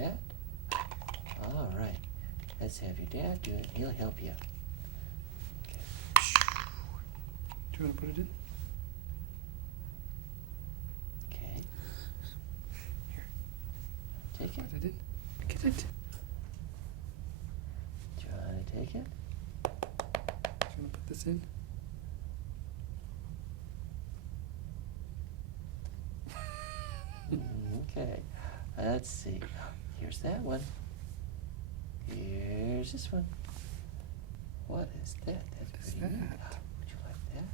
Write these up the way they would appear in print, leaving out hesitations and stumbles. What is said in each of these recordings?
that? All right. Let's have your dad do it. He'll help you. Okay. Do you want to put it in? Okay. Here. Take it. Put it in. Get it. Do you want to take it? Do you want to put this in? Okay. Let's see. Here's that one. Here's this one. What is that? That's What is pretty neat. that? Would you like that?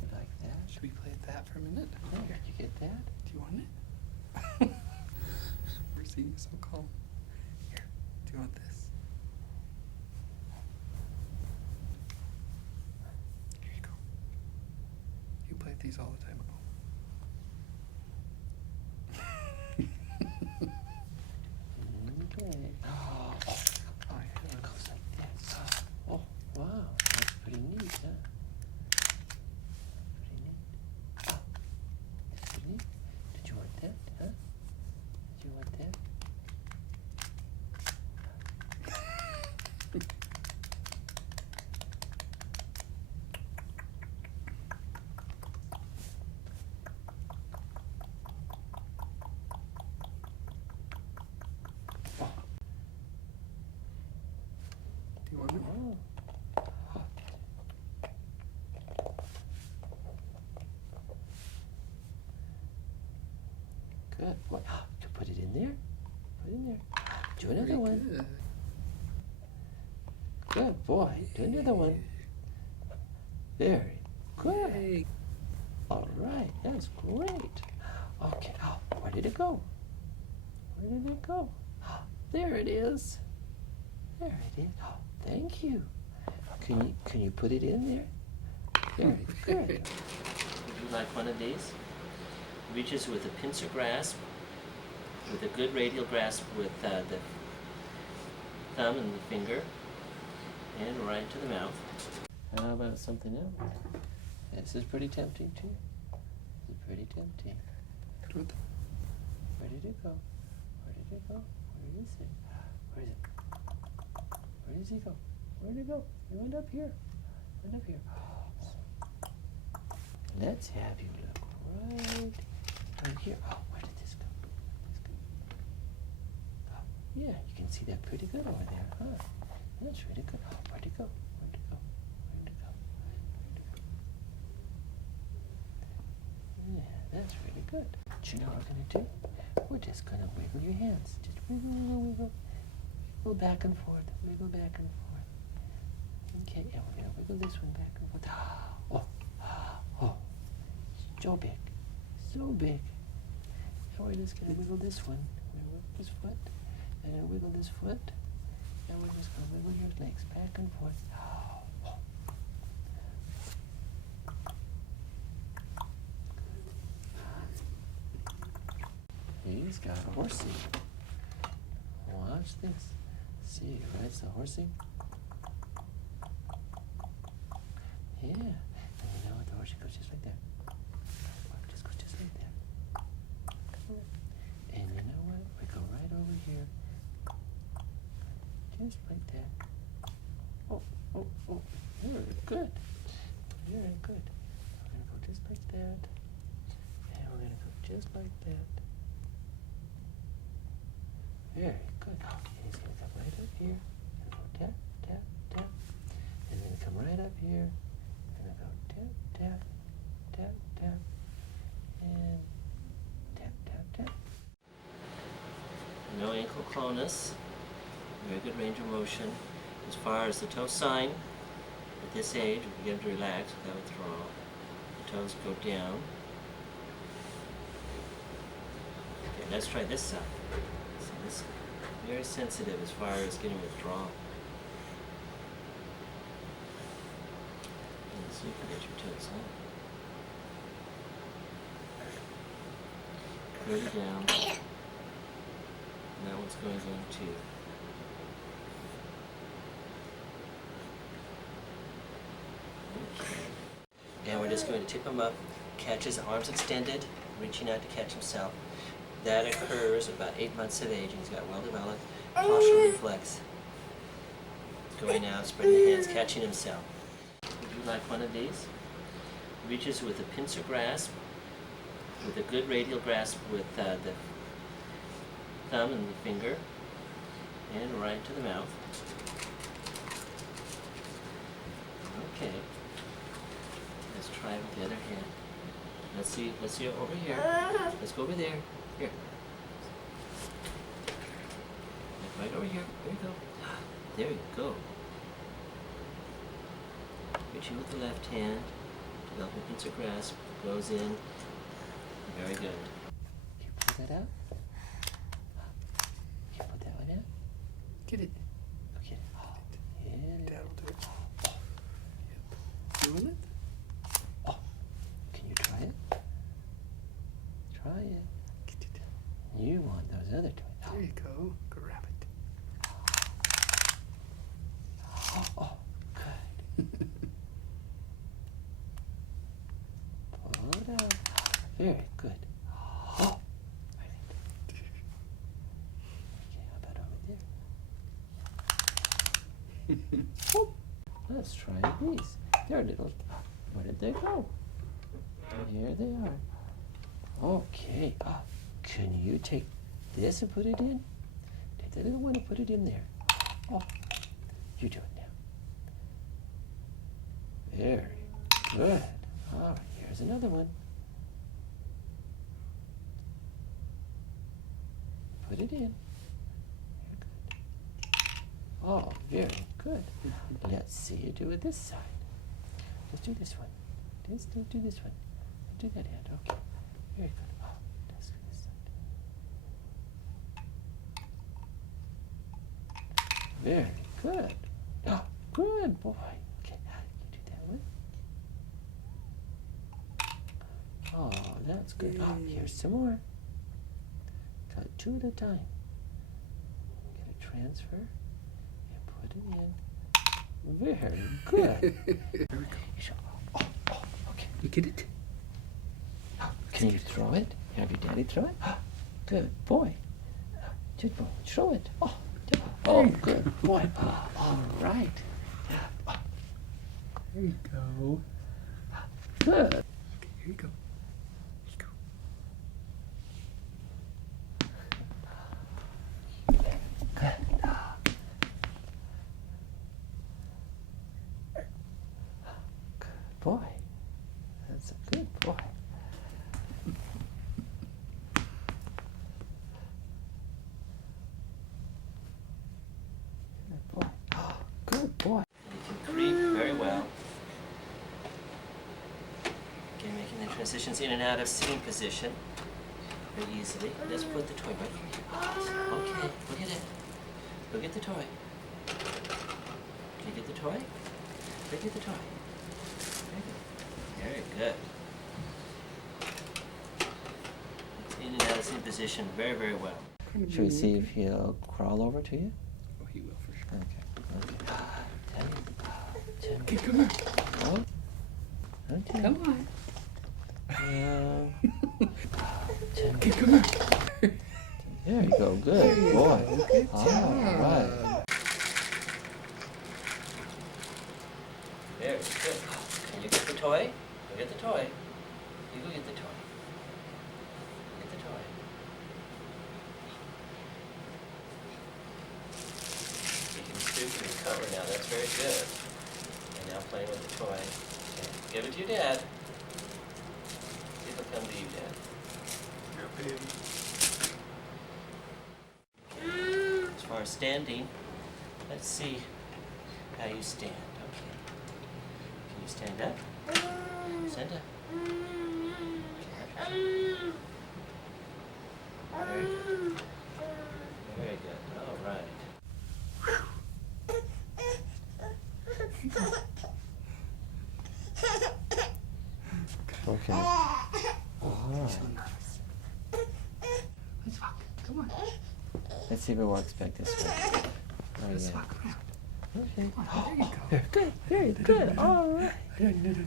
You like that? Should we play that for a minute? Yeah, Here. you get that? Do you want it? We're seeing you so calm. Here. Do you want this? Here you go. You play with these all the time. Okay. Oh, it goes like this. Oh, wow. That's pretty neat, huh? Pretty neat. Oh, that's pretty neat. Did you want that, huh? Did you want that? Do you want it? Oh. Good. Boy, to put it in there. Put it in there. Do another Very one. good. Good boy. Do another one. Very good. Yay. All right. That's great. Okay. Where did it go? Where did it go? There it is. There it is. Thank you. Can you put it in there? Very good. Would you like one of these? Reaches with a pincer grasp, with a good radial grasp with the thumb and the finger, and right to the mouth. How about something else? This is pretty tempting too. This is pretty tempting. Good. Where did it go? Where did it go? Where is it? Where is it? Where does he go? Where did it go? He went up here. Went up here. Let's have you look right here. Oh, where did this go? Oh, yeah, you can see that pretty good over there, huh? That's really good. Oh, where'd it go? Where'd it go? Where'd it go? Where'd it go? Yeah, that's really good. Do you know what we're gonna do? We're just gonna wiggle your hands. Just wiggle, wiggle, wiggle. Wiggle back and forth. Wiggle back and forth. Okay, and we're gonna wiggle this one back and forth. Oh, so big, so big. And we're just gonna wiggle this one. We're gonna wiggle this foot, and then wiggle this foot, and we're just gonna wiggle your legs back and forth. He's got a horsey. Watch this. See, he rides the horsey. Yeah. And you know what? The horsey goes just like that. Just goes just like that. And you know what? We go right over here. Just like that. Oh. Very good. Very good. We're going to go just like that. And we're going to go just like that. Very good. And he's going to come right up here. Going to go tap, tap, tap. And then come right up here. Going to go tap, tap, tap, tap. And tap, tap, tap. No ankle clonus. Very good range of motion. As far as the toe sign, at this age, we get him to relax without withdrawal. The toes go down. Okay, let's try this side. So this is very sensitive as far as getting withdrawal. And so you can get your toes up. Further down. That one's going on too. And we're just going to tip him up, catch his arms extended, reaching out to catch himself. that occurs about 8 months of age, and he's got well-developed postural reflex. Going out, spreading the hands, catching himself. Would you like one of these? Reaches with a pincer grasp, with a good radial grasp with the thumb and the finger, and right to the mouth. Okay. Let's try it with the other hand. Let's see it over here. Let's go over there. Here. Right over here. There you go. There you go. Reaching with the left hand. Developing pincer grasp. Goes in. Very good. Can you pull that out? Can you put that one out? Get it. Go get it. Oh, yeah. Dad will do it. Yep. Doing it? Oh, can you try it? Try it. Get it. You want those other toys. There you go. Grab it. Oh, good. Pull it out. Very good. Oh, right. Okay, how about over there? Oh, let's try these. They're little. Where did they go? Here they are. Okay. Can you take this and put it in? Take the little one and put it in there. Oh, you do it now. Very good. All right, here's another one. Put it in. Very good. Oh, very good. Let's see you do it this side. Let's do this one. Let's do this one. Do that hand. Okay. Very good. Oh, let's do this side. Very good. Oh, good boy. Okay, you do that one. Oh, that's good. Oh, here's some more. Cut 2 at a time. Get a transfer and put it in. Very good. Here we go. Oh, okay. You get it? Can you throw it? Have your daddy throw it? Good boy. Good boy. Throw it. Oh, good boy. All right. There you go. Good. Okay, here you go. Here you go. Good. Good boy. That's a good boy. Good boy. Good boy. You can creep very well. Okay, making the transitions in and out of sitting position very easily. Let's put the toy right here. Okay, look at it. Go get the toy. Can you get the toy? Go get the toy. Very good. It's in and out of sitting position very, very well. Should we see if he'll crawl over to you? Oh, he will for sure. Okay. Okay, come here. Oh. Okay. Come on. Okay, come here. There you go. Good boy. Good All job. right. Very good. Can you get the toy? Go get the toy. You go get the toy. Get the toy. You can stoop and recover now. That's very good. And now playing with the toy. Okay. Give it to your dad. See if it'll come to you, Dad. Here, baby. As far as standing, let's see how you stand. Okay. Can you stand up? Stand up. Very good. Very good. All right. Okay. All right. Let's walk. Come on. Let's see if it works back this way. Oh, Let's yeah. walk around. Okay. Come on, there you go. Very good. Very good. All right. No. Okay.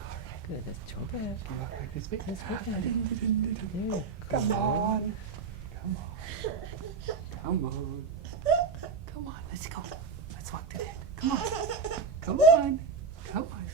All right. Good. Let's go back. You walk back this way. Let's go back. There. Come Good. on. Come on. Come on. Come on. Let's go. Let's walk to that. Come on. Come on. Come on.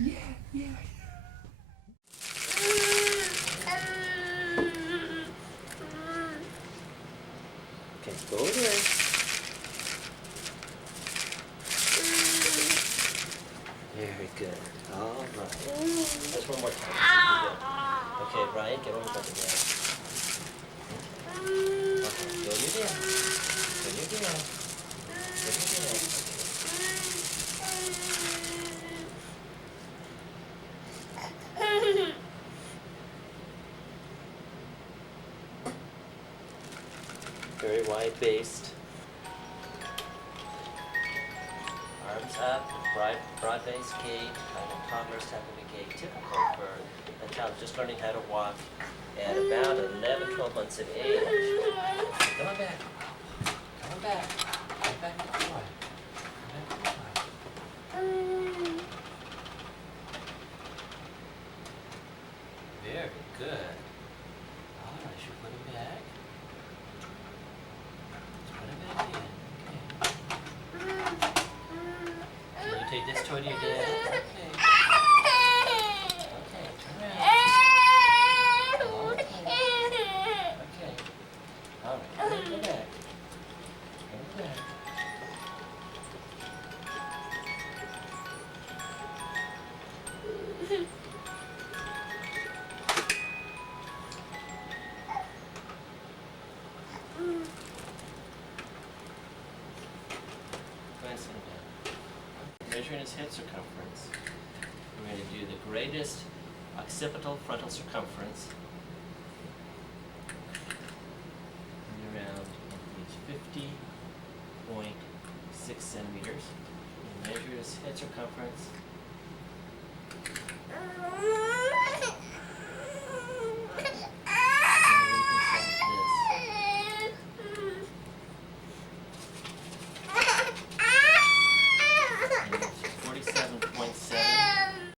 Yeah. Yeah. Okay, go there. Very good. All right. Just one more time. Okay, Brian, get over the bed. Okay, go your dad. Go your dad. Go your dad. Very wide-based. Arms up, broad-based gait, kind of toddler type of a gait, typical for a child just learning how to walk at about 11, 12 months of age. Come on back. Come on back. Come back to the boy. Come back to the boy. Very good. All right, should we put him back? Put him back in. Okay. Can you take this toy to your dad? Okay. Okay, turn around. Okay. Okay. All right, go back. Go back. Measuring his head circumference. We're going to do the greatest occipital frontal circumference. And around is 50.6 centimeters. And measure his head circumference.